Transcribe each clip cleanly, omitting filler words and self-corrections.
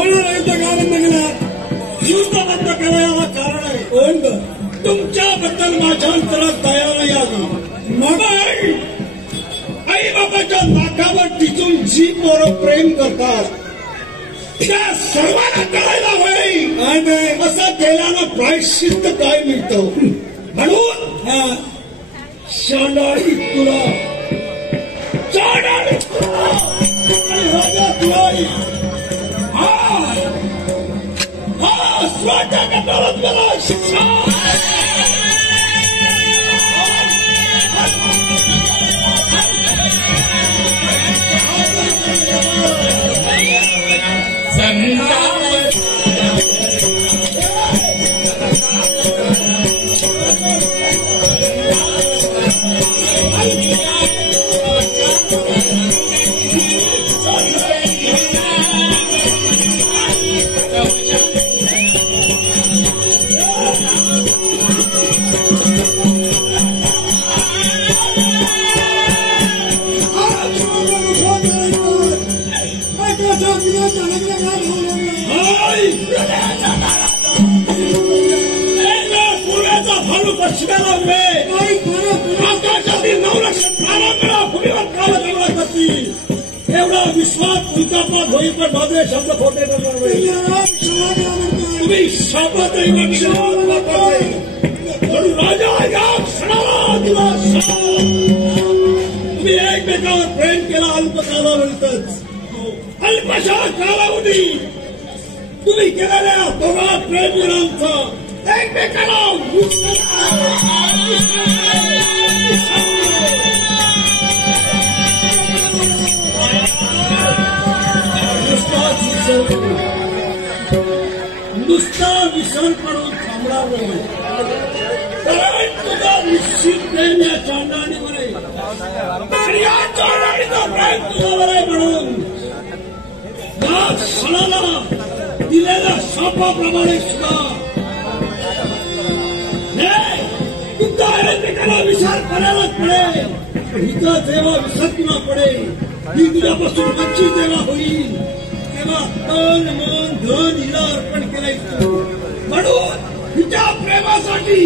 म्हणून आनंद केला. युद्ध बंद करायला कारण आहे. कोण? तुमच्याबद्दल माझ्या अंतरात दया नाही आली. मग आई बाबाच्या नाकावर टिचून जी पोरं प्रेम करतात त्या सर्वांना कळायला हवंय. असं केल्यानं प्रायश्चित्त काय मिळतं. म्हणून शांडाळी तुला राजा तुला स्वतः कटाळात मला शिक्षा. पश्चिमेला उभे आकाशातील 9 लक्ष तारांगणा भूमीवर काळजंगला करतील. एवढा विश्वास तुमच्यापात होईल पण माझे शब्द खोटे करणार नाही. तुम्ही शब्दही म्हणून राजा या क्षणाला तुला तुम्ही एकमेकावर प्रेम केला अल्प कालावधीतच. अल्पशा कालावधी तुम्ही केलेल्या दोघा प्रेमवीरांचा एकमेकाला नुसता विसर पडून थांबणार नाही. कारण तुझा निश्चित प्रेम या चांडाणीवर आहे आणि या चांडाणीचा प्रेम तुझ्यावर आहे. म्हणून या क्षणाला दिलेल्या शापाप्रमाणे सुद्धा तुमचा एकमेकाला विचार करायलाच पडेल. हिचा जेव्हा विसर्जना पडेल ही तुझ्यापासून वंचित जेव्हा होईल तेव्हा तन मन धन हिला अर्पण केलं. म्हणून हिच्या प्रेमासाठी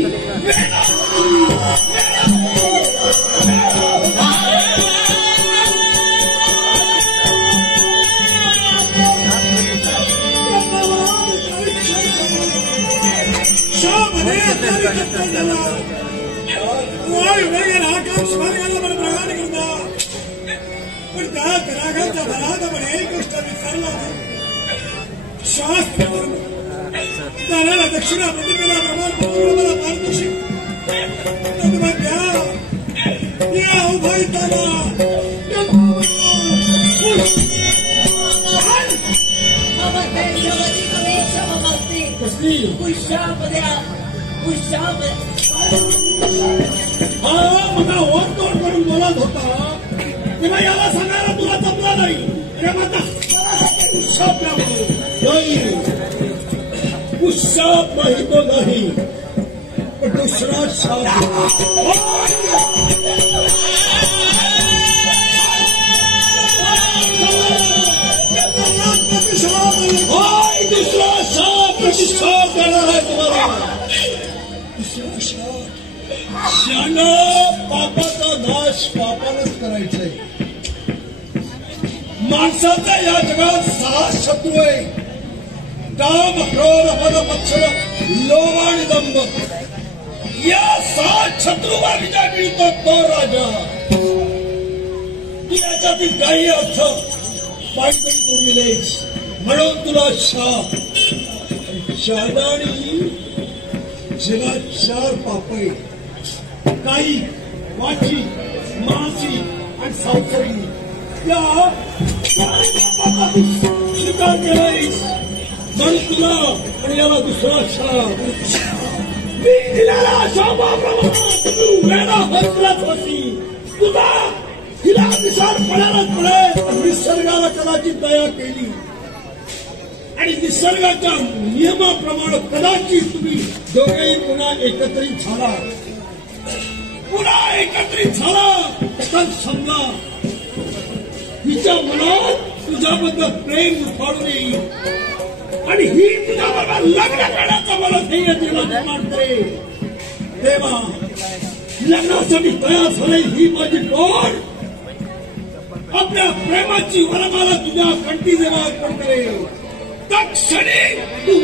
आकाश स्वर्गाला मला प्रदान करता. पण त्या ग्राहकांच्या भरात आपण एक गोष्ट विसरला. शास्त्र त्याला दक्षिणा प्रतिमेला प्रमाण पारितोषिक या उभयताना मला ओरतोड करून बोलत होता तेव्हा याला सांगायला तुला जमला नाही. शाप नाही तो नाही पण दुसरा शाप. दुसरा शाप प्रतिशाप देणार आहे तुम्हाला. दुसरा शाप शाना पापाचा नाश पापानच करायचंय. माणसाचा या जगात 6 शत्रू आहे. काम, क्रोध, मद, मत्सर, लोभ आणि दंभ. या 6 शत्रूवर विजय मिळतो तो राजा. तू याच्यातील काही अर्थ पायदळी सोडलेच. म्हणून तुला शाप. शादाणी जगात 4 पाप आहेत. काही, वाची, मानसी आणि संसर्गी. या स्वीकार केलायस म्हणून तुला आणि याला दुसरा शाप. मी दिलेला शापाप्रमाणे तू वेळा बसलाच होती. तुझा हिला विचार पडायलाच पडेल. निसर्गाला कदाचित दया केली आणि निसर्गाच्या नियमाप्रमाणे कदाचित तुम्ही दोघेही पुन्हा एकत्रित झाला. पुन्हा एकत्रित झाला तर समजा हिच्या मनात तुझ्याबद्दल प्रेम उफाळून येईल. आणि ही तुझ्याबरोबर लग्न करण्याचं मला ध्येय निर्माण करे. तेव्हा लग्नासाठी तयार झाले ही माझी कोण आपल्या प्रेमाची वरमाला तुझ्या कंठी जेव्हा अर्पण करेल त्या क्षणी तू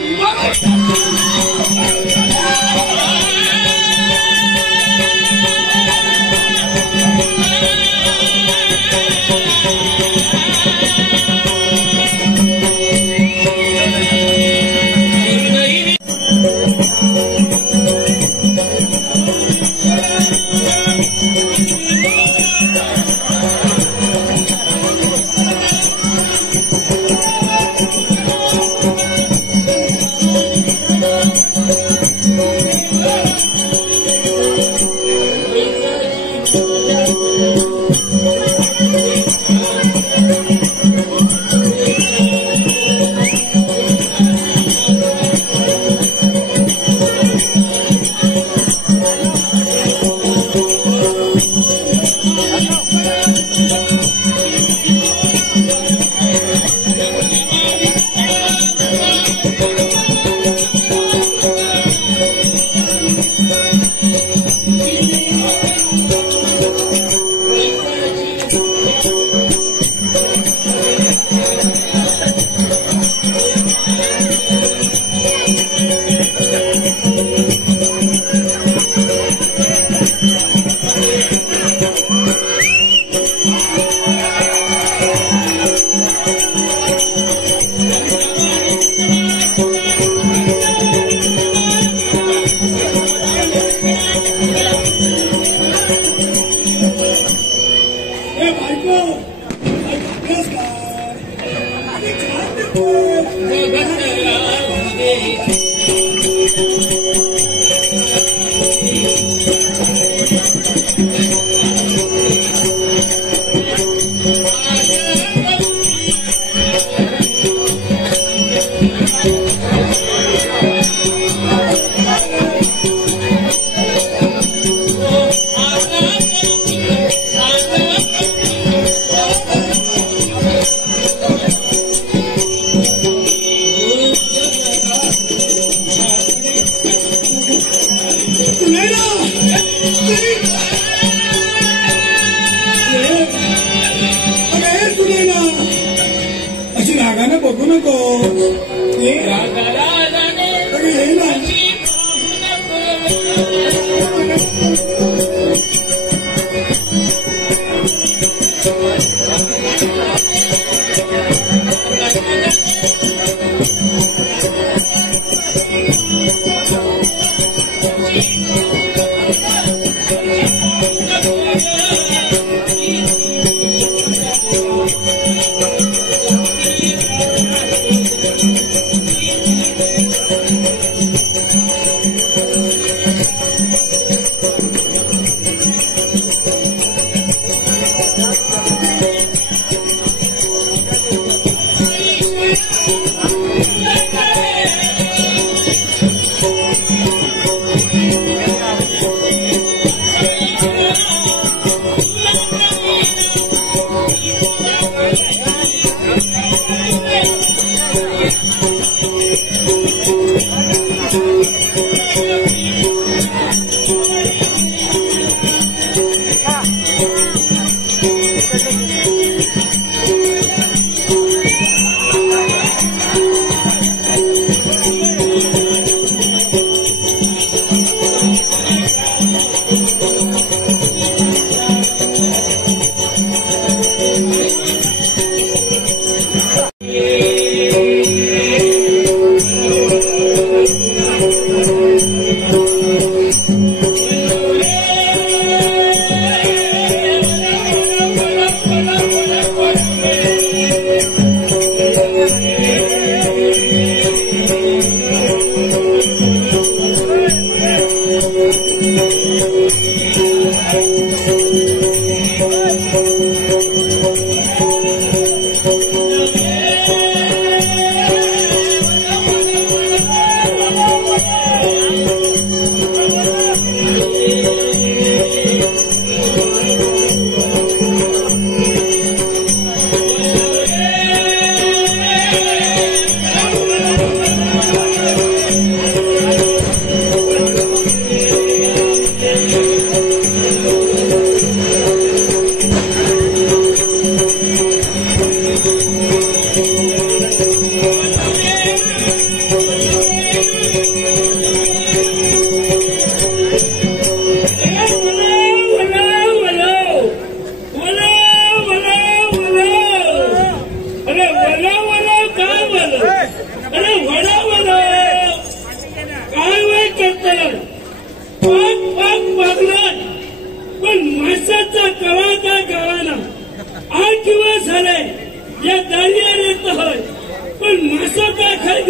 बघू नको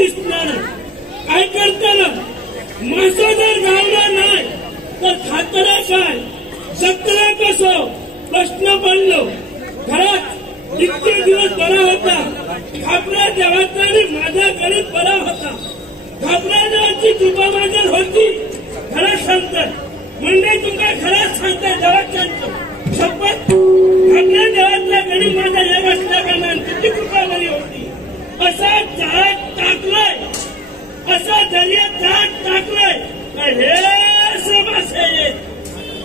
दिसणार काय करताना मासा जर गावला नाही तर खाताना काय जगताना कसं प्रश्न पडलो घरात इतके दिवस बरा होता खापरा देवाचा आणि माझा गणित बरा होता खापरा देवाची कृपा माझ्यावर होती खरंच सांगतात म्हणजे तुमका खरंच सांगताय देवाच्या शपथ खापरा देवातला गणित माझा या बसला का नाही किती कृपा बरी होती असा जाळात टाकलाय असा दर्यात जाळात टाकलाय का हे मासे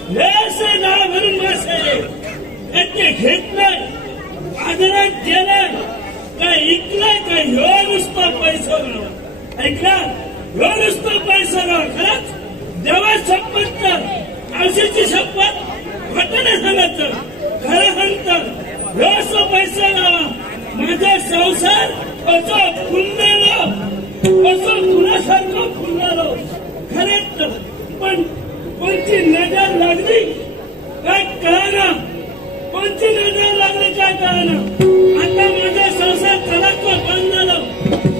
हे नाव भरून मासे ते घेतलंय बाजारात गेलाय काय ऐकलंय का ह्यो नुसता पैसा गावा ऐकला ह्यो नुसता पैसा गावा खरंच देवा शपथ तर औषधीची शपथ घटना सांगायचं खरं सांगतं ह्यो असं पैसा गावा माझा संसार असं फुललेलो असं फुलासारखं फुललेलो खरंच पण कोणची नजर लागली काय कळाना कोणची नजर लागली काय कळाना आता माझा संसार खराब बंद झालं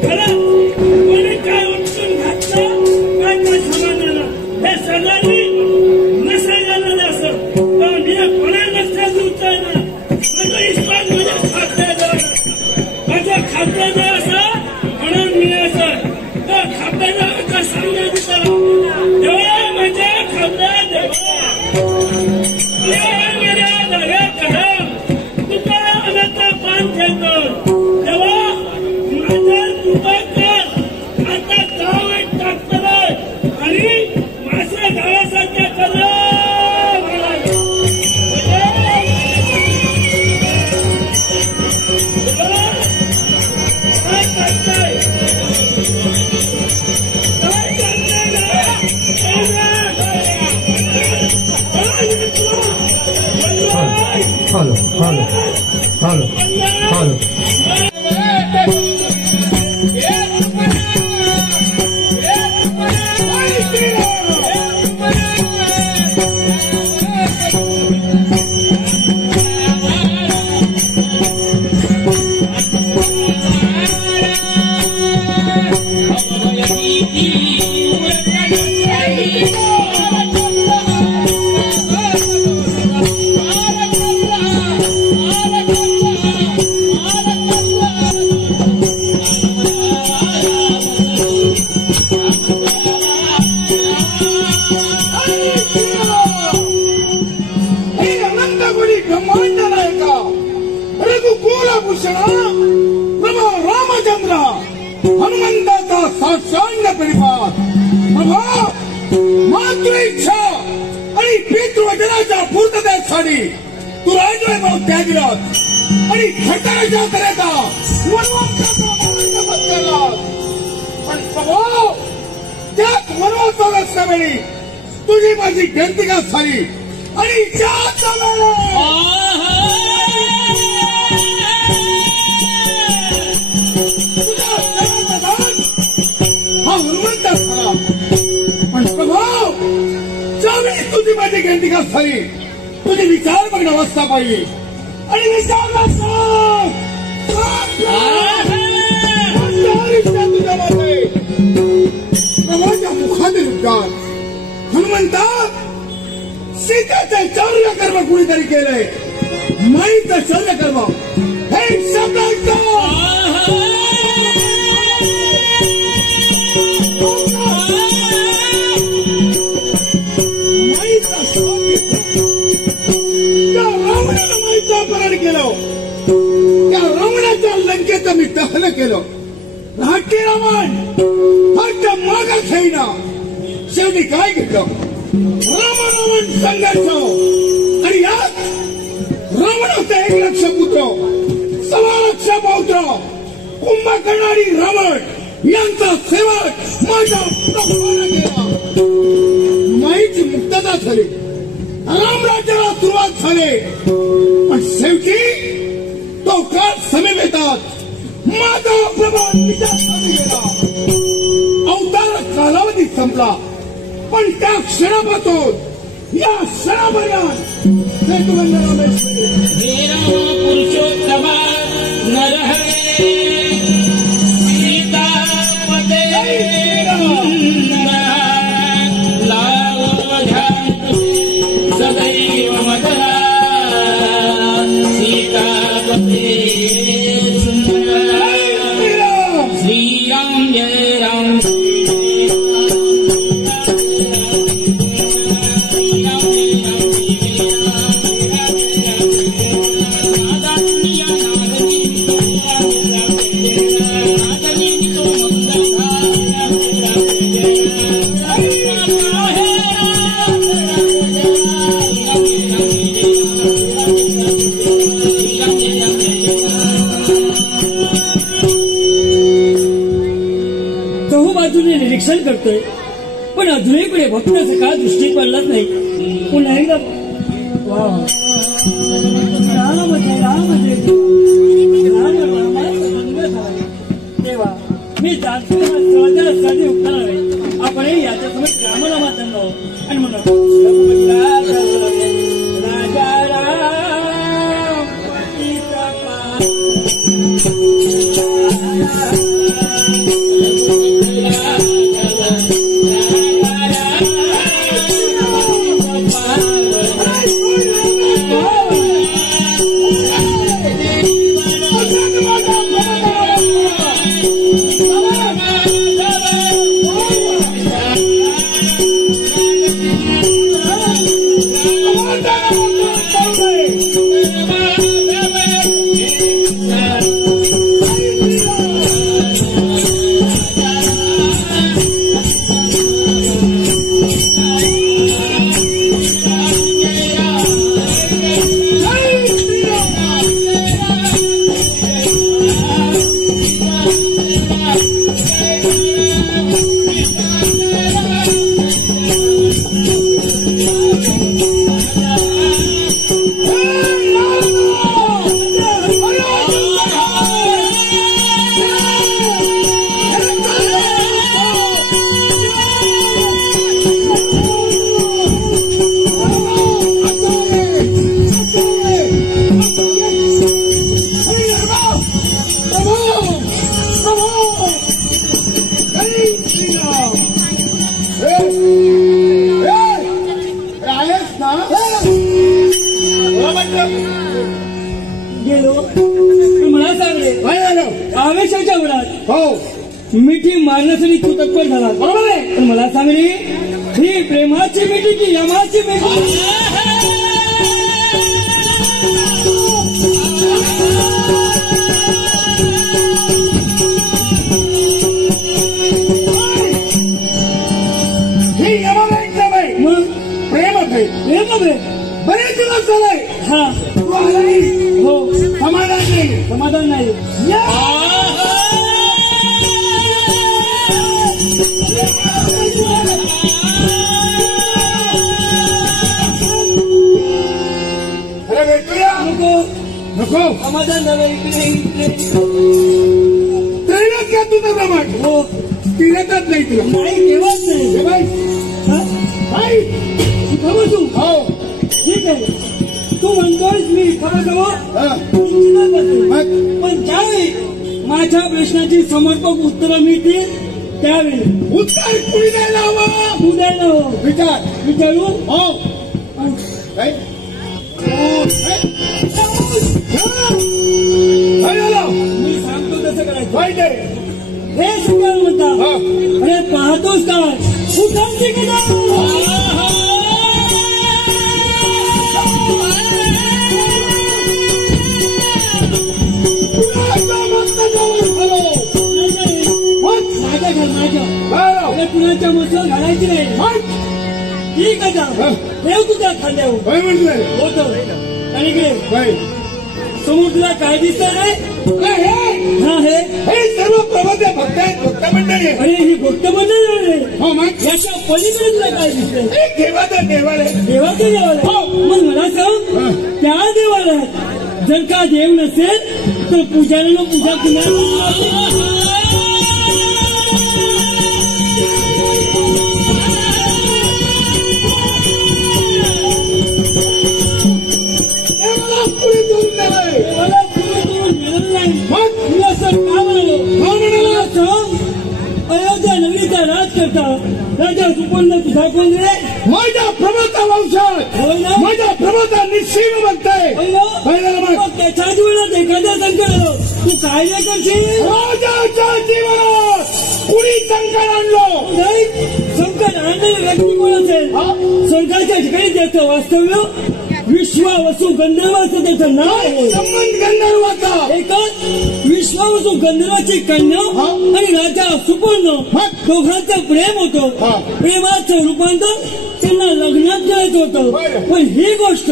खरंच कोणी काय उठून घातलं काय काय समाधान हे सगळ्यांनी नशा झालेलं असं मी कोणा लक्षात उचलणार माझं इस्पात माझ्या खात्यात माझ्या खात्यात असं म्हणून मी असं तर खात्याचा सामना दिसला देवा माझ्या खात्यात तुका अनंता पान खेळतो तेव्हा माझा तुका कर आता गाव टाकतलाय आणि माझ्या गावासारख्या कला काय करताय Hello, hello, hello, hello. प्रभा रामचंद्र हनुमंताचा साक्षांग परिवार प्रभा मातृ इच्छा आणि पितृवचनाच्या पूर्ततेसाठी तू राजवैभव त्यागिलास आणि खंडनाच्या तऱ्हेचा वनवासाचा मार्ग केलास पण प्रभा त्याच वनवासाला असल्यावेळी तुझी माझी गणती का झाली आणि ज्याचा हनुमंत खरा पण प्रभाव ज्यावेळी तुझी माझी गणती का झाली तुझी विचार बघणं अवस्था पाहिजे आणि विचारला तुझ्या मध्ये प्रभाच्या मुखातील उद्गार हनुमंता सीतेचे शौर्य कर्म कुणीतरी केलंय माईचं शौर्य कर्म हे शब्द माईचा शौर्य त्या रावणानं माईचं अपहरण केलं त्या रावणाच्या लंकेचं मी दहन केलं राष्ट्रीय रावण फक्त मागा खेळणं शेवटी काय घेतलं रावण संघर्ष आणि यात रावणाचा 1 लक्ष पुत्र 1.25 लक्ष पौत्र कुंभकर्णारी रावण यांचा सेवक माझ्या प्रभावाला गेला माईची मुक्तता झाली रामराज्याला सुरुवात झाली पण शेवटी तो काळ समीप येतात माझा प्रभाव विचार गेला अवतार कालावधी संपला पण त्या क्षणापासून या क्षणापर्यंत हे राम पुरुषोत्तमा नरहरे सीता बाजूने निरीक्षण करतोय, पण अजूनही पुढे भक्ताचा काळ दृष्टी पडलाच नाही. पुन्हा एकदा राम जय राम जय राम राम देवा, मी जातो साधी उठणार आहे. आपणही याच्या समोर रामाला मातांना आणि म्हणतो राजा राम गेलो. मला सांग रे, आवेशाच्या वेळात हो मिठी मारण्यासाठी तू तत्पर झाला, बरोबर आहे. पण मला सांग रे, ही प्रेमाची मिठी की यमाची मिठी? ही यमाला एकदम आहे. मग प्रेमच आहे. प्रेम रे, बरेच दिवस झालाय. हा तू आला नाही. हो, समाधान नाही. समाधान नाही. अरे भेटूया. नको नको. समाधान झालं. इकडे ट्रेनात घ्या तुझं प्रमाण. हो, तिरतच नाही तुला. नाही तेव्हाच नाही. बाई बाई खबर तू हो ठीक आहे, तू म्हणतोयस मी खबर पण ज्यावेळी माझ्या प्रश्नाची समर्पक उत्तरं मिळतील त्यावेळी उत्तर कुणी द्यायला हवं? तू द्यायला हवं. विचारू हो मी सांगतो तसं करायचं. हे सगळं म्हणता. अरे पाहतोस काय उठांची माझ्या कुणाच्या मसळ घालायची नाही. ठीक आहे, देव तुझ्या खांद्यावर होतो. आणि गे समोर तुला काय दिसत रे? हा हे सर्व प्रबंध भक्त आहेत. भक्त मंडळी. अरे ही भक्त मंडळी रे. हो मग याच्या पलीकडे तुला काय दिसतंय? देवाचं देवालय. देवाचं देवालय. मग मला सांग, त्या देवालयात जर का देव नसेल तर पूजाऱ्यानं पूजा कुणाला? अयोध्या नगरीचा राज करता राजा सुपर्ण तुझा कोण रे? माझ्या प्रभूचा वंश, माझ्या प्रभूचा निश्चित बघताय. मग त्याच्या जीवनात एखाद्या संकट आलं तू काय नाही करशील? राजाच्या जीवनात कुणी संकट आणलो नाही. संकट आणलेली व्यक्ती कोण असेल? स्वर्गाच्या ठिकाणी त्याचं वास्तव्य विश्वावसू गंधर्वाचं त्याचं नाव आहे. संबंध गंधर्वाचा. एकच विश्वावसू गंधर्वाची कन्या आणि राजा सुपर्ण दोघांचं प्रेम होतं. प्रेमाचं रूपांतर त्यांना लग्नात करायचं होतं. पण ही गोष्ट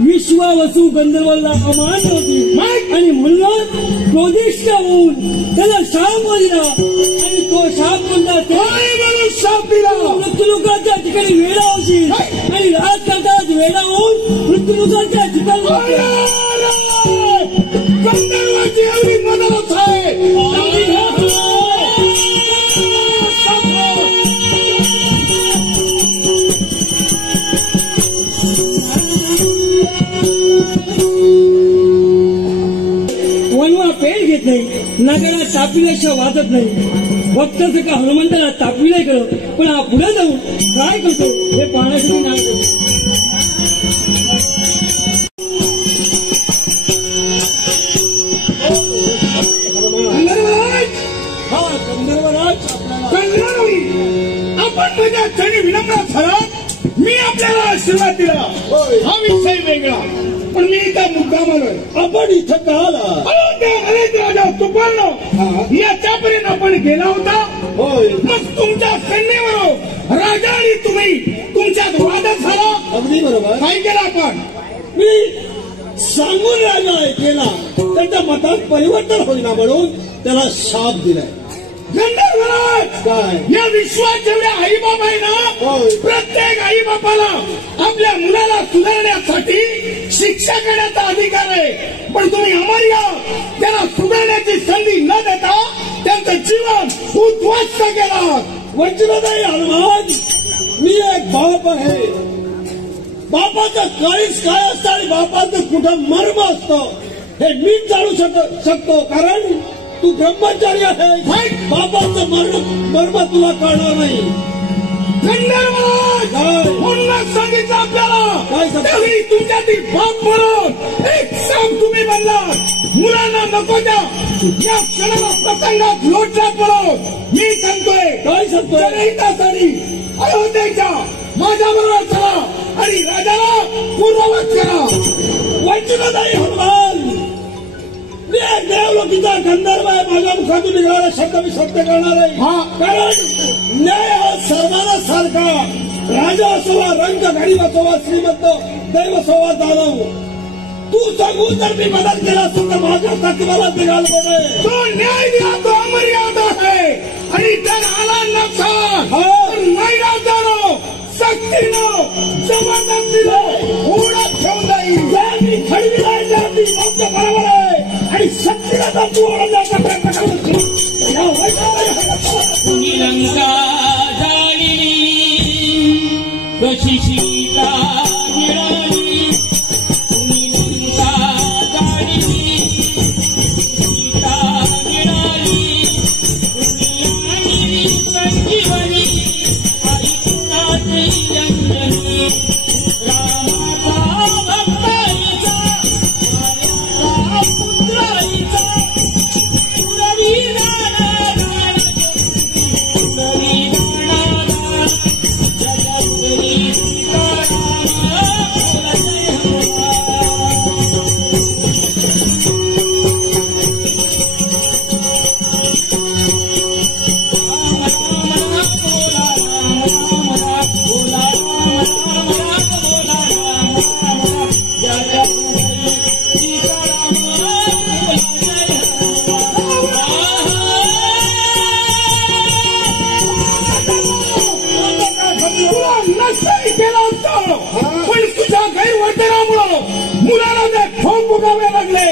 विश्वावसू गंधर्वाला अमान्य होती आणि म्हणून क्रोधिष्ठ होऊन त्याला शाप दिला आणि तो शाप एकेकाळी वेडा होशील आणि राज करतानाच वेडा होऊन मृत्यूनुसारच्या ठिकाणी गंधर्वाची एवढी मदत आहे. वनवा पेल घेत नाही, नागाला तापिल्याशिवाय वाजत नाही. भक्ताचं का हनुमंताला तापविलंय करत, पण हा पुढे जाऊन काय करतो हे पाहण्यासाठी नाही करतो. आपण माझ्या चरणी विनम्र झाला. मी आपल्याला आशीर्वाद दिला. हा विषय वेगळा, पण मी इथं मुद्दाम आलोय. आपण इथं का आला? राजा तुपर्ण याच्यापर्यंत आपण गेला होता. मग तुमच्या कन्येवर राजा आणि तुम्ही तुमच्यात वादच झाला. अगदी बरोबर. काय केलं आपण? मी सांगून राजा केला, त्याच्या मतात परिवर्तन होईना म्हणून त्याला शाप दिलाय. गंधर्वराज काय या विश्वात जेवढ्या आईबाप आहे ना, प्रत्येक आईबापाला आपल्या मुलाला सुधारण्यासाठी शिक्षा करण्याचा अधिकार आहे. पण तुम्ही अमर्या त्याला सुधारण्याची संधी न देता त्यांचं जीवन उद्ध्वस्त केलं. वंचितदाई हनुमान, मी एक बाप आहे. बापाचं काळीच काय असतं आणि बापाचं कुठं मर्म असतं हे मीच जाणू शकतो. कारण तू ब्रह्मचारी आहे. बापाचं मर्म तुला कळणार नाही. म्हणूनच सांगितलं आपल्याला काय त्यावेळी तुमच्यातील बाप म्हणून एक साप तुम्ही बनला. मुलांना नको द्या या क्षणाला प्रसंगात लोटला पडो. मी सांगतोय काय सांगतोय त्यासाठी अयोध्येच्या माझ्या बरोबर चला आणि राजाला पूर्ववत करा. वंचितदाई हनुमान, मी एक देवलोकीचा गंधर्व आहे. माझ्या मुखातून निघालेला शब्द मी सत्य करणार आहे. कारण न्याय हा सर्वांना सारखा. राजा असोवा, रंग गरीब असोवा, श्रीमंत, दैव असोवा, दानव. तू सांगून जर मी मदत केला असेल तर माझ्या तत्वाला निघालो नाही. तो न्याय दिला तो अमर्यादा आहे. आणि जर आला नसेल नाही राजानो सक्तीनं जबरदस्तीनं उडत ठेवून जाईल. मी खडविलाय जाती आमच्या बरोबर आहे आणि शक्तीला तर तू ओळखण्याचा प्रयत्न करत लंका जाळली कशी सीता मिळाली. लंका जाळली सीता मिळाली. आणि संजीवनी आई कुणाची अंजनी. रामाचा भक्ताईचा मायाचा पुत्राईचा पुरवी राणा पुरवी राणा जगद्गुरी सीताराम नसताही केला असतो. पण तुझ्या गैरवर्तनामुळं मुलाला ते ठोक भोगावे लागले.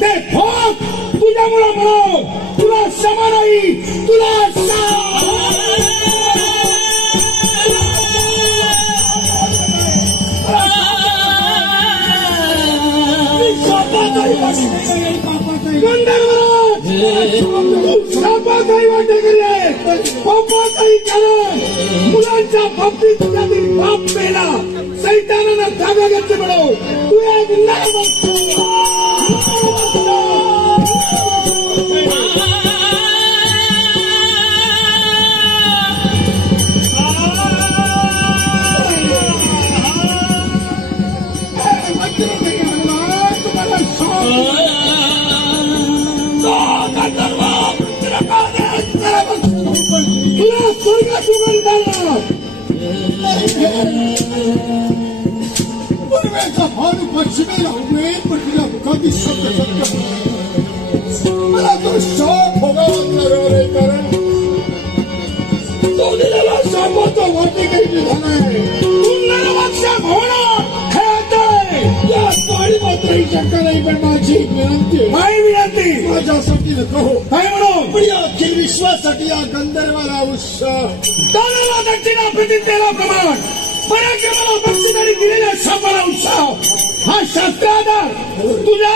ते ठोक तुझ्यामुळं म्हणून तुला क्षमा नाही. तुला गंधर्वराज तू शापाचाही वाटे केले, पापाचाही केलं. मुलांच्या बाबतीत तुझ्यातील बाप मेला. सैतानानं जागा घेतली म्हणून तू एक तुला स्वर्गात उघड झाला. पूर्वेचा हात पश्चिमेला उभे पण तुझ्या मुखातील शब्द सत्य. मला तो शाप भोगावा लागणार आहे. कारण तो दिलेला शाप तो वाटे काही झालाय. पण माझी विनंती काय विनंती माझ्यासाठी नको काय म्हणून पण या अखिल विश्वासाठी या गंधर्वाला उत्साह दानाला दक्षिणा प्रतिज्ञेला प्रमाण पराक्रमाला बक्षिसाने दिलेल्या शापाला उत्साह हा शास्त्राधार तुझ्या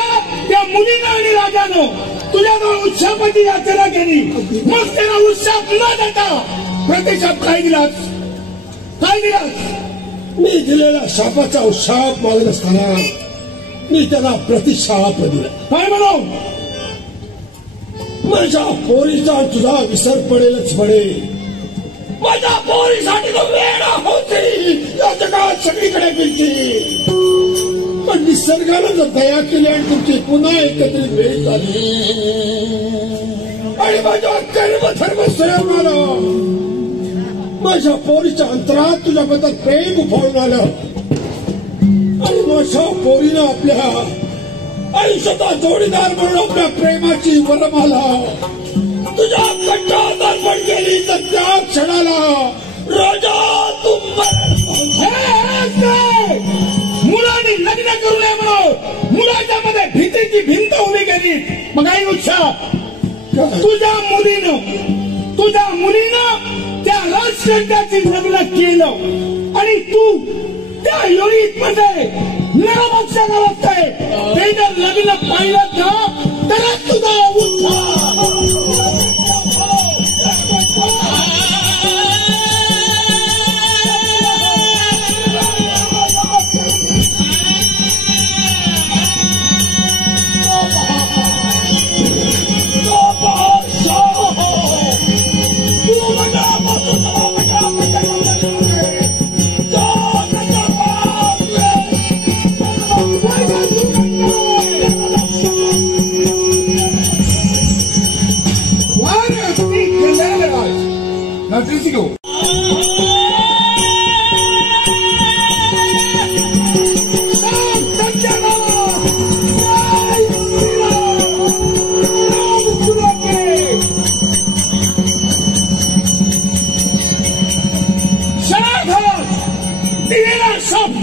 त्या मुलीनं आणि राजानं तुझ्याजवळ उत्साहाची याचना केली मग त्याला उत्साह न देता प्रत्यक्षात काय दिलास काय दिलास मी दिलेल्या शापाचा उत्साह मागत असताना मी त्याला प्रतिशाप दिला काय म्हणून माझ्या पोरीचा तुझा विसर पडेलच पडेल माझ्या पोरीसाठी तो वेडा होती या जगात सगळीकडे फिरती पण निसर्गानं जर दया केली आणि तुमची पुन्हा एकत्रित वेळ झाली आणि माझ्या कर्मधर्म सरळ आलं माझ्या पोरीच्या अंतरात तुझ्याबद्दल प्रेम उफाळून आलं आणि माझ्या पोरीनं आपल्या आयुष्याचा जोडीदार म्हणून आपल्या प्रेमाची वरमाला तुझ्या कंठात अर्पण केली तर त्या क्षणाला राजा मुलांनी लग्न करू नये म्हणून मुलाच्या मध्ये भीतीची भिंत उभी केली मग आई उत्साह तुझ्या मुलीनं त्या राजकन्याची लग्न केलं आणि तू त्या योनीत मध्ये नरभक्षाला वागतोय ते जर लग्न पाहिलं तर तुझा उत्साह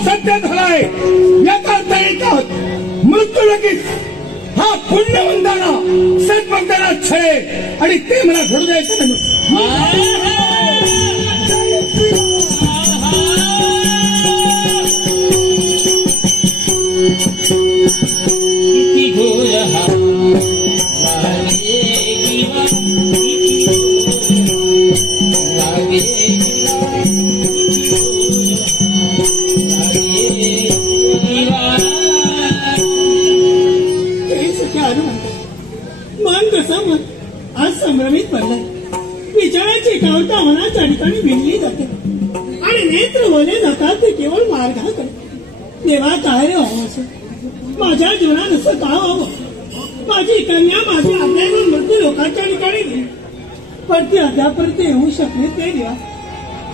सत्य झालाय याचा तरीकात मृत्यू लगेच हा पुण्यवंताना सद्भक्ताना छळे आणि ते मला घडू द्यायचं नाही किती घोर हा मन कसा मन आज संभ्रमित पडलाय विचाराची कावता मनाच्या ठिकाणी विणली जाते आणि नेत्र बोलले जातात ते केवळ मार्गाकडे देवा काय रे व्हावं असं माझ्या जीवनात असं का व्हावं माझी कन्या माझी आज्ञेवर मृत्यू लोकांच्या ठिकाणी गेली पण ती अद्यापर्यंत येऊ शकली ते देवा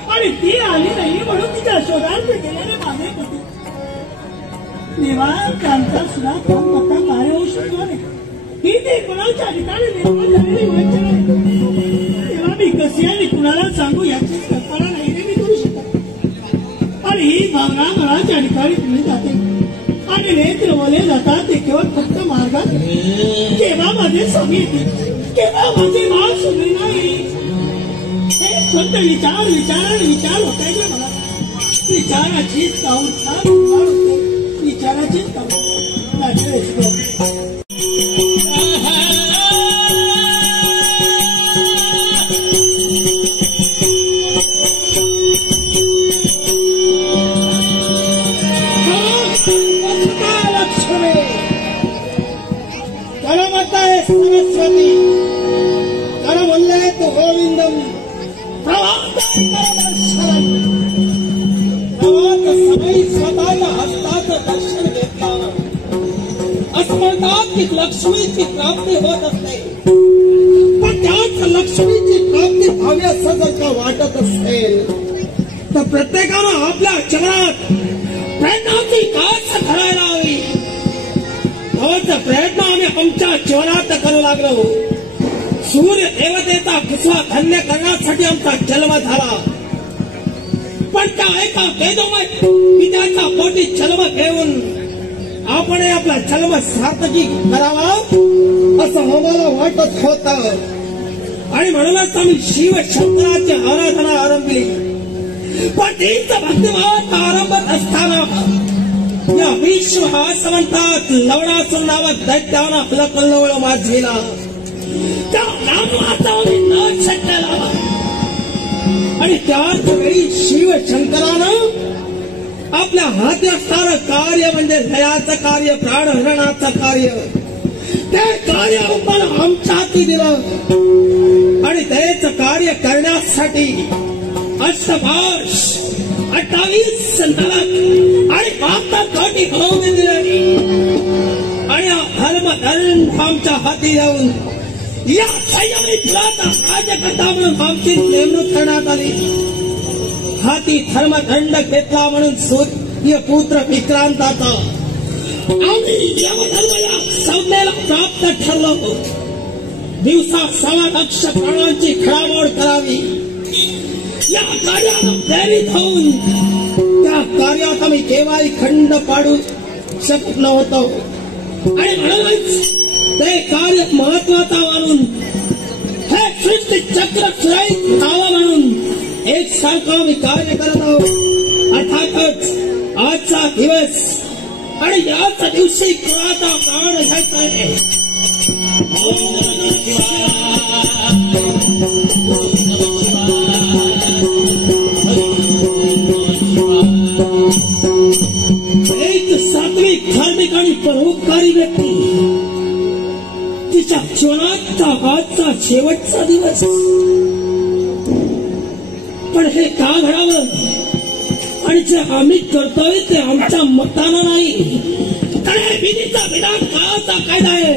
आणि ती आली नाही म्हणून तिच्या शोधार्थ गेलेले माझे पती देवा त्यांचा सुद्धा काम पत्ता काय होऊ शकतो नाही ही ते कुणाच्या ठिकाणी निर्माण झालेली वंचना तेव्हा मी कशी आणि कुणाला सांगू याची कल्पना नाही रे मी करू शकत आणि ही भावना मनाच्या ठिकाणी पुढे जाते आणि नेत्र बोलले जातात ते केवळ फक्त मार्गात केव्हा माझे स्वामी येते केव्हा माझे माल सुधरी नाही हे फक्त विचार होताय का मला विचाराचीच काऊन होते विचाराचीच काऊन सरस्वती तर म्हणले तो गोविंदम प्रभात समय स्वतःला हस्तात दर्शन घेतलं असं म्हणतात की लक्ष्मीची प्राप्ती होत असते पण त्याच लक्ष्मीची प्राप्ती व्हावी असं जर का वाटत असेल तर प्रत्येकानं आपल्या जीवनात प्रयत्नाची कास घडायला हवी प्रयत्न आम्ही आमच्या जीवनात करू लागलो सूर्य देवतेचा कुसवा धन्य करण्यासाठी आमचा जन्म झाला पण त्या एका वेदोमय पित्याच्या पोटी जन्म घेऊन आपण आपला जन्म सार्थकी करावा असं आम्हाला वाटत होतं आणि म्हणूनच आम्ही शिवशंकराची आराधना आरंभली. पण तीच भक्तिभावाचा आरंभ असताना या विश्वासवंतात लवणासूर नावात दैत्यानं आपला कल्लोळ माजविला. त्या नामाचा नाश केला आणि त्याच वेळी शिवशंकरानं आपल्या हाती असणारं कार्य म्हणजे लयाचं कार्य, प्राणहरणाचं कार्य, ते कार्य आपण आमच्या हाती दिलं आणि तेच कार्य करण्यासाठी अष्टभाष 28 नरक आणि 72 कोटी भावने दिले आणि हा धर्मदंड आमच्या हाती येऊन या संयमितलाचा राजकर्ता म्हणून आमची नेमणूक करण्यात आली. हाती धर्मदंड घेतला म्हणून सूर्यपुत्र विक्रांताचा आम्ही यमधर्म या संज्ञेला प्राप्त ठरलो. दिवसा 1.25 प्राणांची खडामोड करावी या कार्याला प्रेरित होऊन त्या कार्यात आम्ही केव्हाही खंड पाडू शकत नव्हतो आणि म्हणूनच ते कार्य महत्वाचा मानून हे सृष्टी चक्र सुरळीत व्हावं म्हणून एक सारखं आम्ही कार्य करत आहोत. अर्थातच आजचा दिवस आणि याच दिवशी कुणाचा प्राण घ्यायचा आहे. एक सात्विक धार्मिक आणि परोपकारी व्यक्ती तिच्या जीवनाचा आजचा शेवटचा दिवस. पण हे का घडावं आणि जे आम्ही करतोय ते आमच्या मतानं नाही, तर हे विधीचा विधान काळाचा कायदा आहे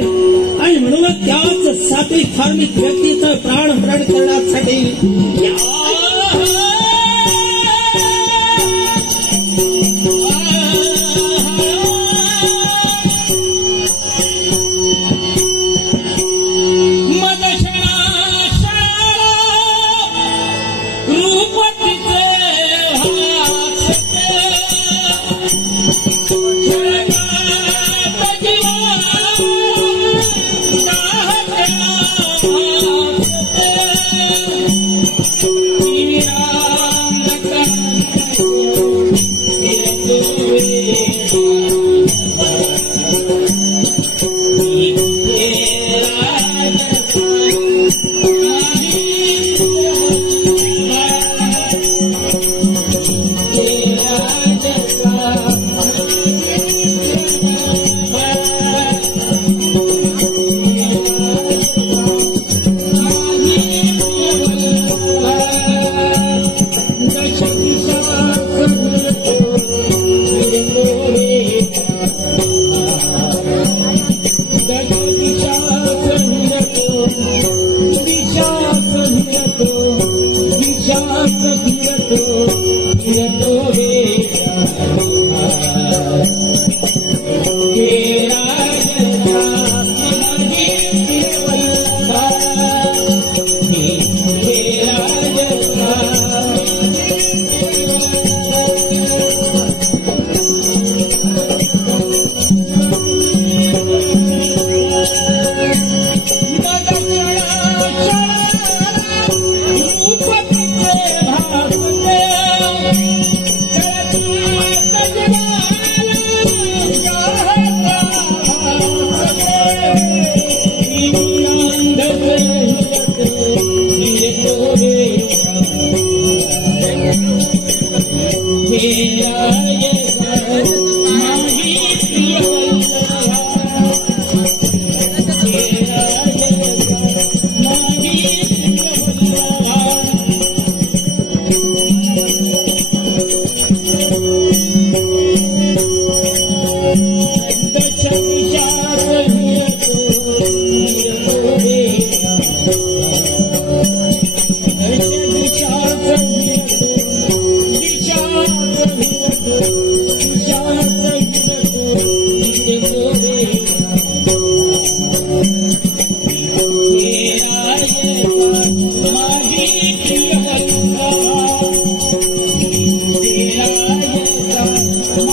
आणि म्हणूनच त्याच सात्विक धार्मिक व्यक्तीचं प्राणहरण करण्यासाठी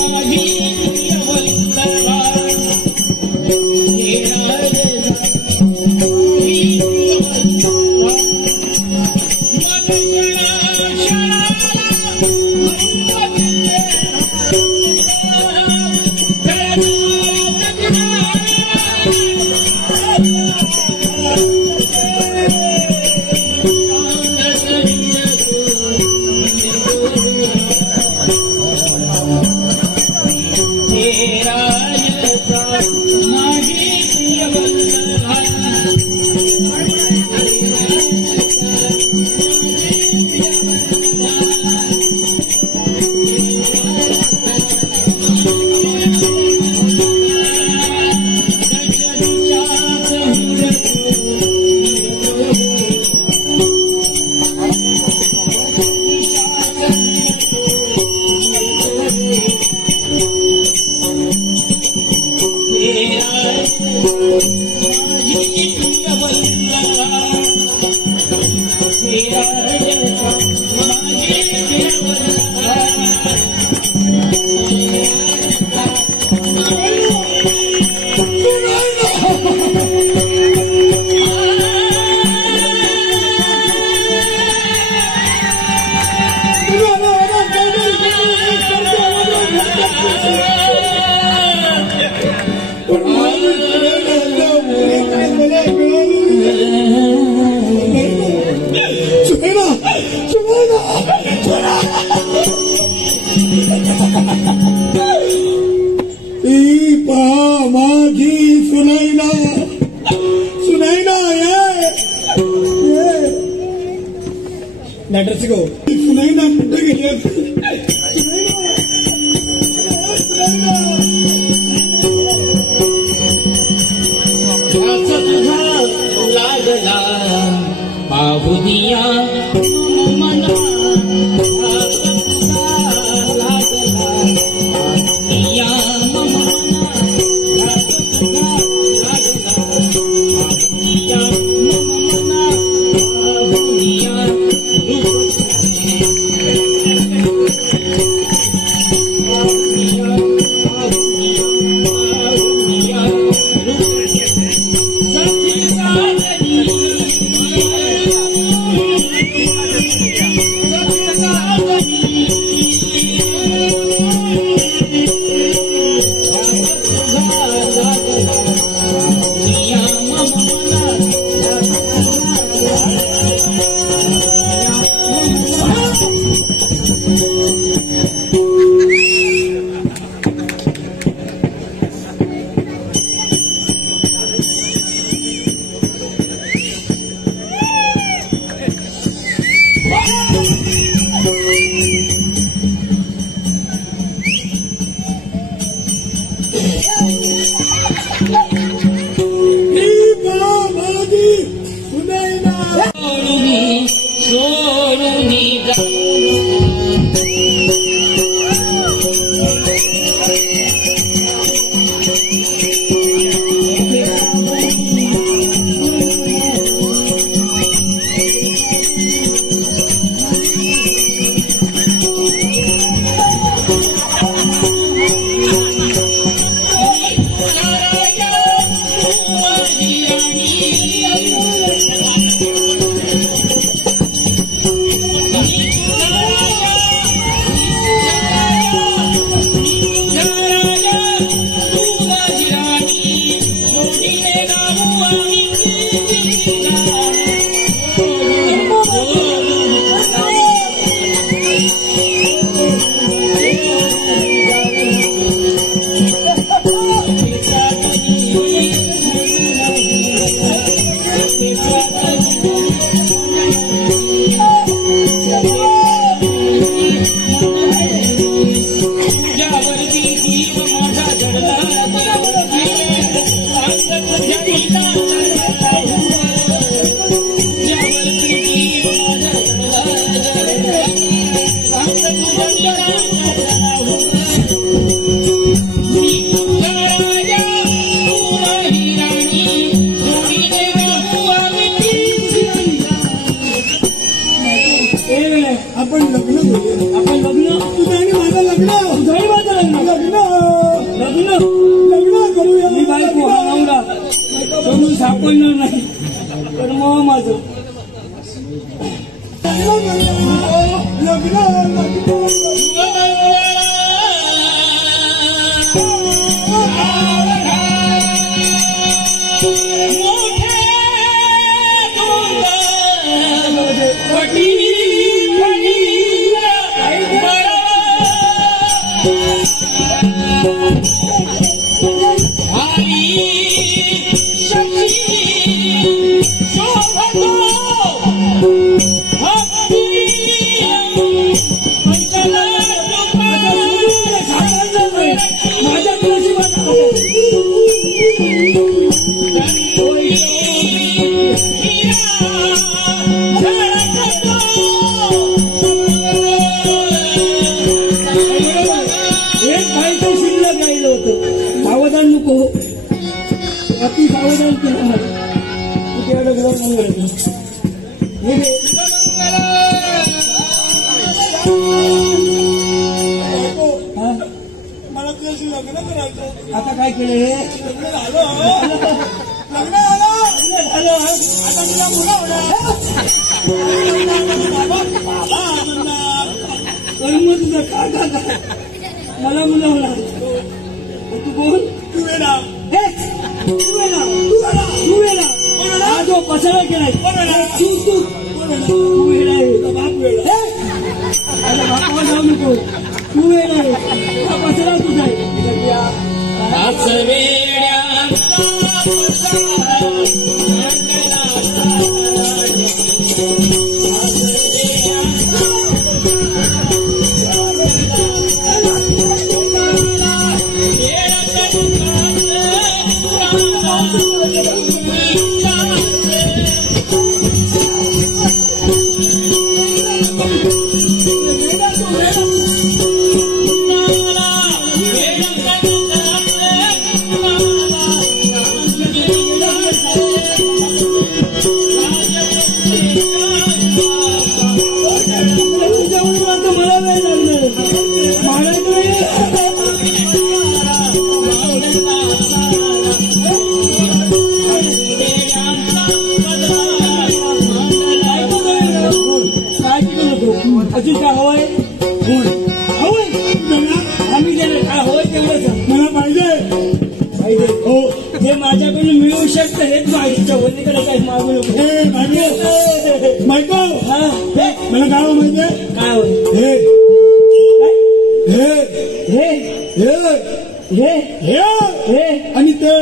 माझी प्रिय वल्लभा माझी सुनैना सुनैना लेटर्स गो सुनैना कुठे गेली लागला बाहुदिया मना सापडणार नाही तर मग माझं सावधान नको अति सावधान केलं कुठे एवढं घर मला तुझ्याशी लग्न करायचं. आता काय केले लग्न झालं आता तुला मुलं मग तुझं काय मला मुलं होणार. तू कोण तू वेळा तू वेळा जो पसारा केलाय तू वेडा. तू वेडा आहे. तुझा बाप वेडा. आता बापावर जाऊ नको. तू वेडा आहे. तुला पसरा तुझा आहे. अजून काय हवंय? हवंय आम्ही गेले काय हवंय तेवढंच मला पाहिजे. पाहिजे. हो. हे माझ्याकडून मिळू शकतं हेच मागितलं. वनीकडे काही मागू नको. हे मागे माहिती हा मला काय माहितीये. काय होय? हे हे हे हे हे हे हे आणि ते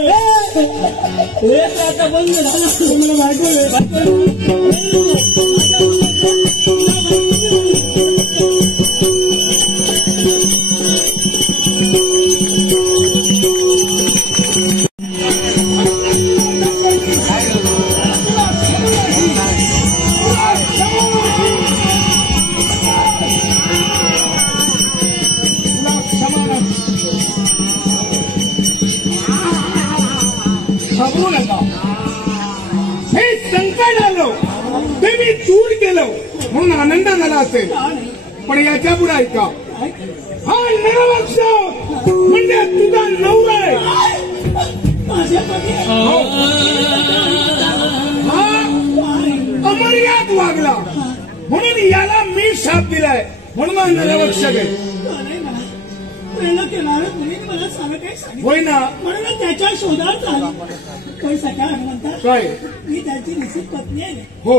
हे तर आता बंद झालं. मला माहिती आहे. घाबरू नका. हे संकट आलं ते मी दूर केलं म्हणून आनंद झाला असेल. पण याच्या पुढे ऐका. हा नरवक्ष म्हणजे तुझा नवरा आहे. हा अमर्याद वागला म्हणून याला मी शाप दिलाय. म्हणून हा नरवक्ष आहे. प्रेरणा केणारं मुलीने मला सारं काही सांगितलं. होय ना. म्हणून त्याच्या शोधात झाला. पण सगळ्या हनुमंता काय मी त्यांची निश्चित पत्नी आहे. हो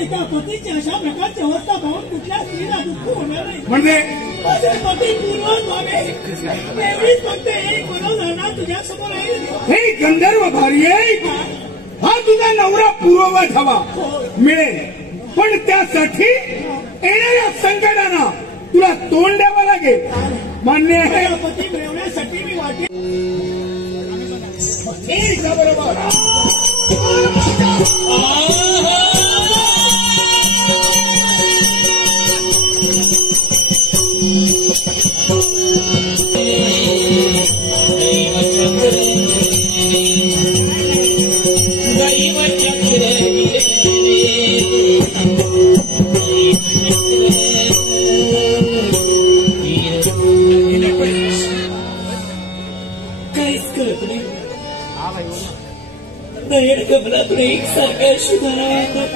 एका पतीची अशा प्रकारची अवस्था पाहून कुठल्या स्त्रीला दुःख होणार नाही. म्हणजे माझे पती पूर्वज व्हावे एवढीच फक्त एक मनोधारणा तुझ्या समोर आहे. हे गंधर्व भारी आहे. हा तुझा नवरा पूर्ववत हवा मिळेल. पण त्यासाठी येणाऱ्या संकटांना तुला तोंड द्यावं लागेल. मान्य आहे. पती मिळवण्यासाठी मी वाटेल. बरोबर. गमलातून एकसारख्या शिवारा येतात.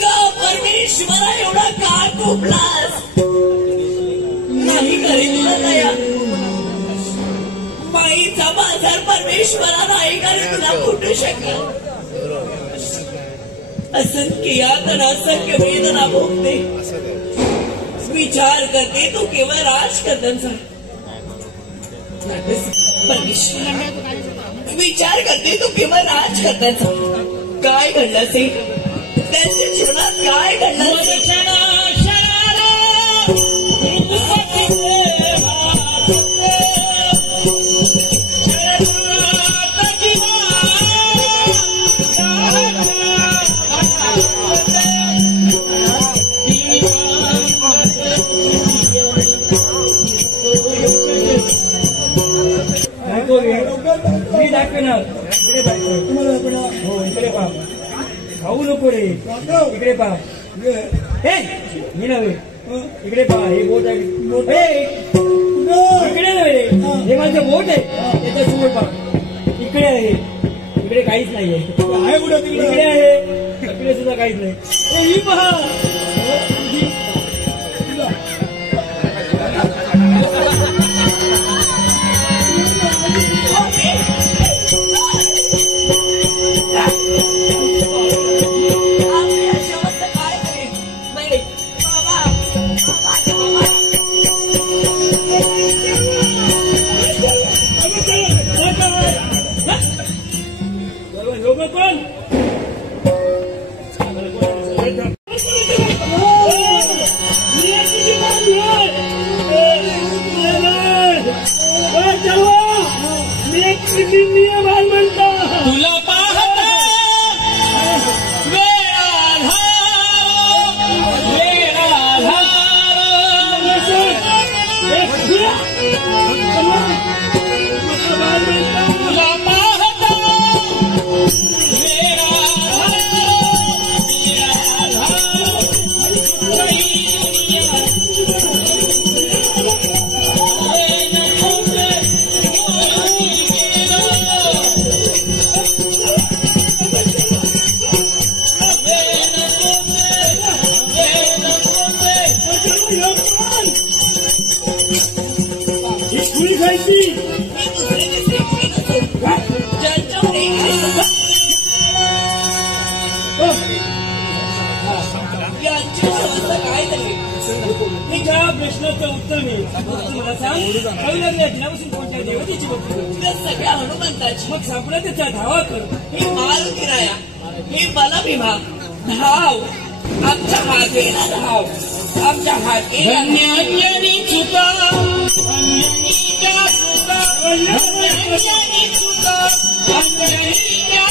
का परमेश्वरा एवढा का कोपलास? नाही करेल तुला दया. बाईचा बाजार परमेश्वरा नाही करेल तुला फुटू शकत. असंख्य यातना असंख्य वेदना भोगते. विचार करते तू केवळ राजकर्त्यांचा विचार करते तू केवळ राजकर्त्याचा. काय घडलं असेल त्यांच्या जीवनात? काय घडलं असेल? मी दाखवणार. हो इकडे पहा. खाऊ नको रे. इकडे पहा. हे मी नव्हे. इकडे पहा. हे बोट आहे. इकडे नव्हे. हे माझं बोट आहे. त्याच्या समोर पहा. इकडे आहे. इकडे काहीच नाहीये. आहे कुठं? तिकडे आहे. इकडे सुद्धा काहीच नाही. ही पहा. दुसरी मी दुसरे दिसते मी नसून ज्यांच्यावर एक आहे. यांची अवस्था काय झाली? मी ज्या प्रश्नाचं उत्तर मिळेल मला सांग. पहिल्या दिनापासून कोणत्या देवतेची भक्ती त्या सगळ्या हनुमंताची. मग सापडा त्याचा धावा कर. ही मारुतीराया, ही बलभीमा, धाव आमच्या हाकेला धाव, आमच्या हाकेला अन्यानी चुका, अन्यानीच्या चुका, अन्यानी चुका, अन्यानीच्या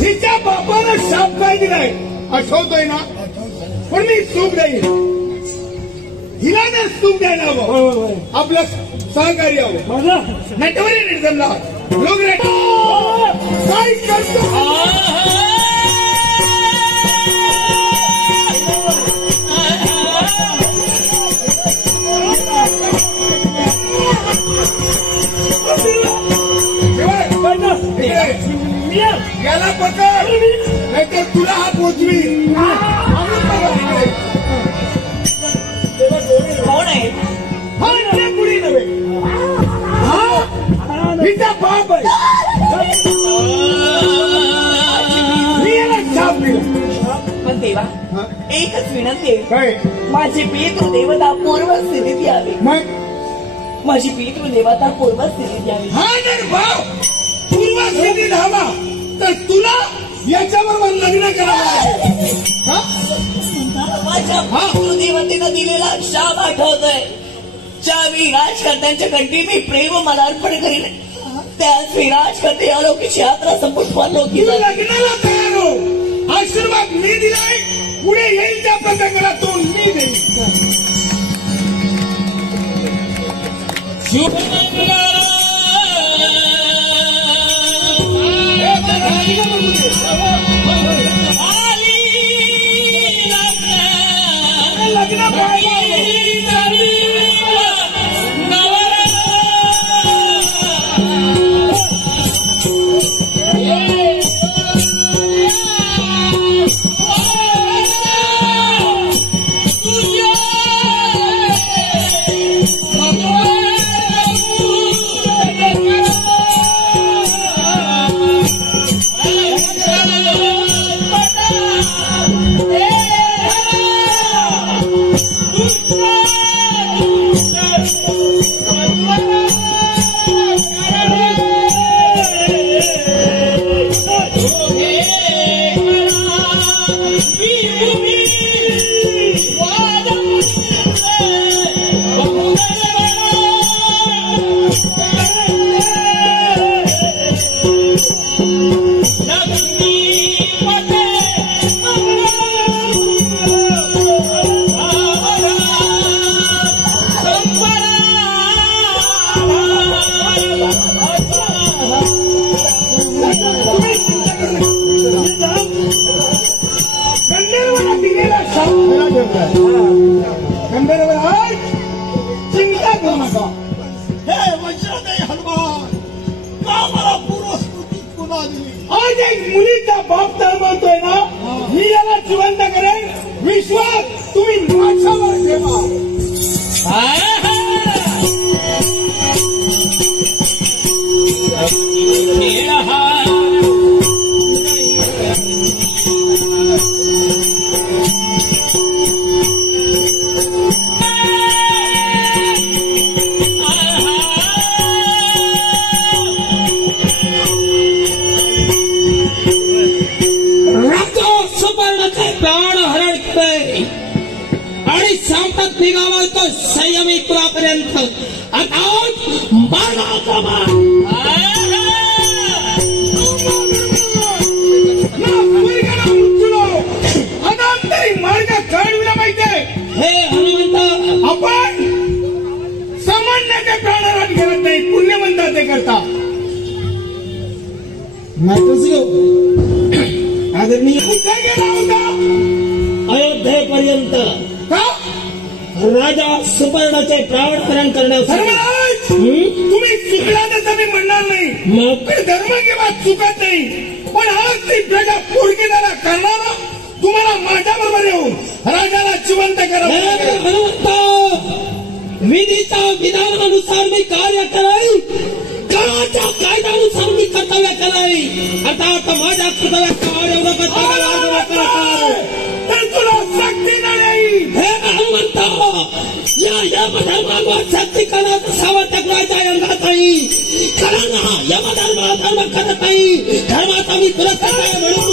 तिच्या बापानं शाप काय दिलाय आठवतोय ना. पण मी स्तूप देईन, हिला जर स्तूप द्यायला हवं आपलं सहकारी हवं. नटवरी निर्जमला लोक काय करतो. याला पकड नाहीतर तुला हा पोचवी. कोण आहे? हा कुणी नव्हे, हा हिचा बाप आहे. मी याला शाप दिला. पण देवा एकच विनंती आहे. काय? माझी पितृ देवता पूर्व स्थितीत यावी. मग माझी पितृ देवता पूर्व स्थितीत यावी. हा जर भाव पूर्व स्थितीत हवा तर तुला याच्याबरोबर लग्न करावं लागेल. माझ्या पितृ देवतेनं दिलेला शाप आठवतोय. ज्या विराजकर्त्यांच्या कंठी मी प्रेम मला अर्पण करीन त्याच विराजकर्ते अलौकिक यात्रा संपुष्पा लोकी लग्नाला तयार हो. आशीर्वाद मी दिलाय, पुढे येईल त्या प्रसंगाला तो मी देईन. आज एक मुलीचा बाप तर म्हणतोय ना, मी याला जिवंत करेन. विश्वास तुम्ही माझ्यावर ठेवा. सांगतात निघावा तो संयमी तुरापर्यंत. आता मार्गाचा मार्ग काढविला पाहिजे. हे हनुमंत, आपण सामान्याच्या प्राणाला करत नाही, पुण्यवंताचे करता. आदरणीय कुठे गेला होता? अयोध्येपर्यंत. का? राजा सुपर्णाचे प्राणहरण करण्यासाठी. तुम्ही चुकला तर मी म्हणणार नाही, मग धर्म किंवा चुकत नाही, पण आज ती प्रजा पोरगीदारा करणारा तुम्हाला माझ्या बरोबर येऊन राजाला जिवंत करा. विधीच्या विधानानुसार मी कार्य कराई, काळाच्या कायद्यानुसार मी कर्तव्य कराई. आता माझ्या कर्तव्याचा एवढं तर तुला शक्ती नाही. हे हनुमंत, या धर्मावर शक्ती करत सावत्याच्या अंगात नाही. कारण यमधर्म धर्म करत नाही. धर्माचा मी तुला म्हणून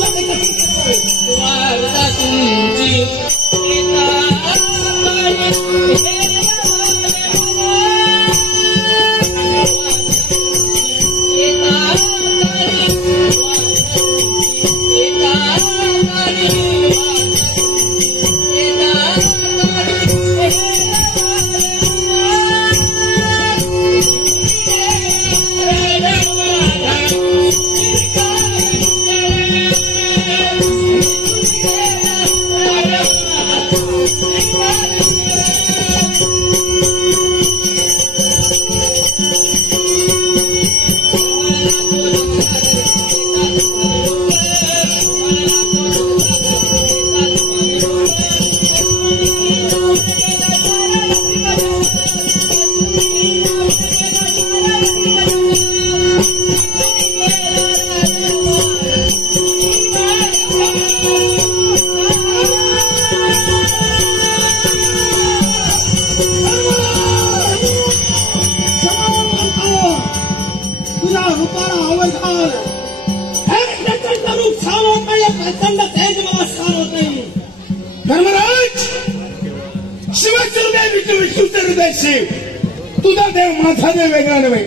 तुझा देव माझा देव वेगळा नव्हे.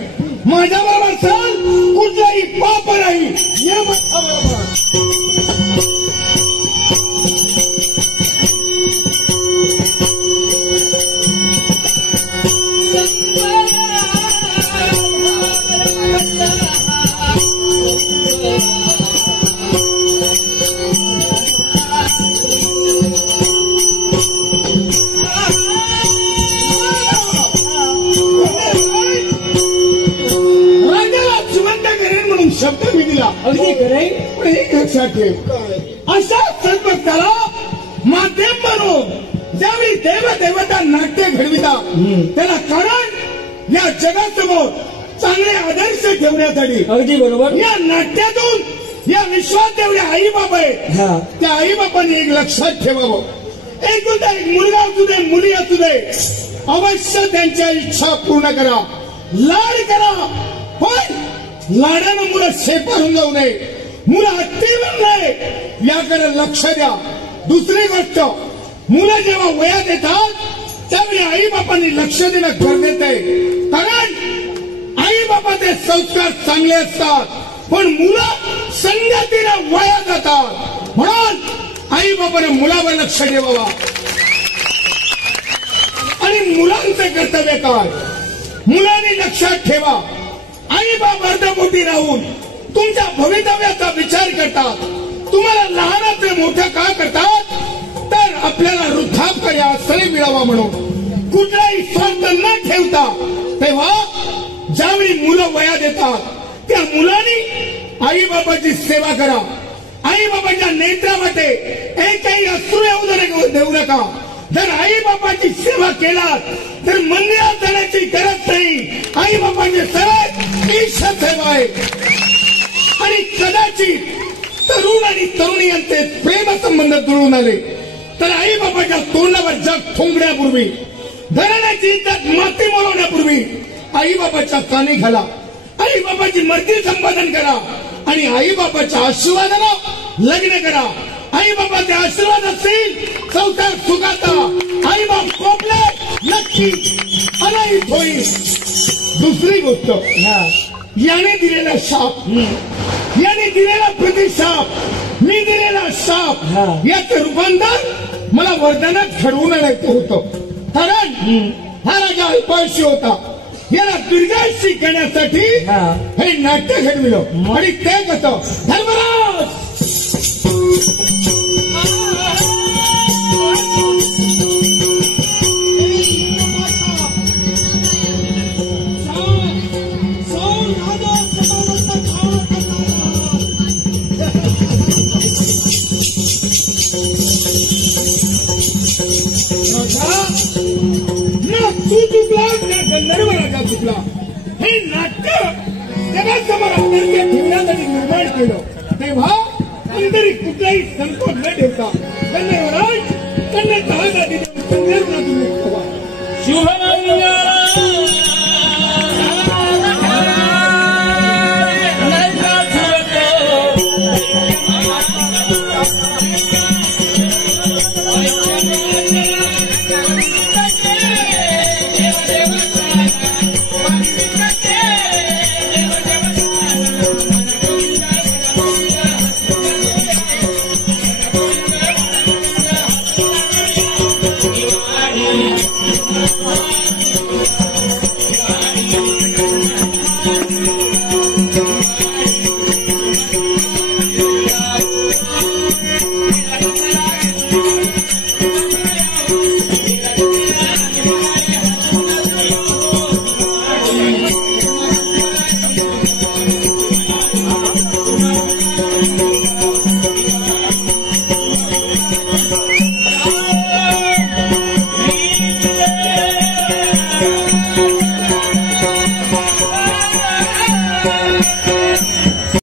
माझ्या बरोबर चाल, कुठलाही पाप नाही. शब्द मी दिला. अगदी खरे. पण एक लक्षात ठेव, अशा सद्भक्ताला माध्यम बनवून ज्यावेळी देवदेवता नाट्य घडवितात, त्याला कारण या जगासमोर चांगले आदर्श ठेवण्यासाठी. अगदी बरोबर. या नाट्यातून या विश्वात जेवढे आई बाप आहेत, त्या आई बापांनी एक लक्षात ठेवावं. एकूणता एक मुलगा असू दे, मुली असू दे, अवश्य त्यांच्या इच्छा पूर्ण करा, लाड करा. पण लाडानं मुलं शेपारून जाऊ नये, मुलं हत्ती बनू नये, याकडे लक्ष द्या. दुसरी गोष्ट, मुलं जेव्हा वयात येतात त्यावेळी आई बापांनी लक्ष देणं गरजेचं आहे. कारण आई बापाचे संस्कार चांगले असतात, पण मुलं संगतीनं वयात जातात. म्हणून आई बापाने मुलावर लक्ष ठेवावा. आणि मुलांचे कर्तव्य काय, मुलांनी लक्षात ठेवा. आई बाप अर्धपोटी राहून तुमच्या भवितव्याचा विचार करतात. तुम्हाला लहानाचे मोठं का करतात, तर आपल्याला वृद्धापकाळी आश्रय मिळावा म्हणून. कुठलाही स्वार्थ न ठेवता. तेव्हा ज्यावेळी मुलं वयात येतात त्या मुलांनी आई बाबाची सेवा करा. आई बाबाच्या नेत्रामध्ये एकही अश्रू येऊ देऊ नका. जर आई बाबाची सेवा केला तर मंदिरात जाण्याची गरज नाही. आई बाबाचे सरळ ईश्वर सेवा आहे. आणि कदाचित तरुण आणि तरुणी यांचे प्रेम संबंध जुळून आले तर आई बाबाच्या तोंडावर जग थोंबण्यापूर्वी, घराण्याची इज्जत माती मोलवण्यापूर्वी आई बाबाच्या कानी घाला. आई बाबाची मर्जी संपादन करा आणि आई बाबाच्या आशीर्वादानं लग्न करा. आई बाबाचे आशीर्वाद असतील संसार सुखाचा. आई बाप कोपले नक्की अनाईत होईल. दुसरी गोष्ट, याने दिलेला शाप, याने दिलेला प्रतिशाप, मी दिलेला शाप, याचं रूपांतर मला वरदानात घडवून आणायचं होतं. कारण हा राजा अल्पायुषी होता. याला दीर्घायुषी करण्यासाठी हे नाट्य घडविलं. आणि ते कसं? धर्मराज तू चुकला त्या गंधर्व राजा चुकला. हे नाट्य जगासमोर आपल्याला ठेवण्यासाठी निर्माण केलं. तेव्हा अंतरी कुठलाही संकोच न ठेवता गंधर्वराज त्यांना दहा शुभ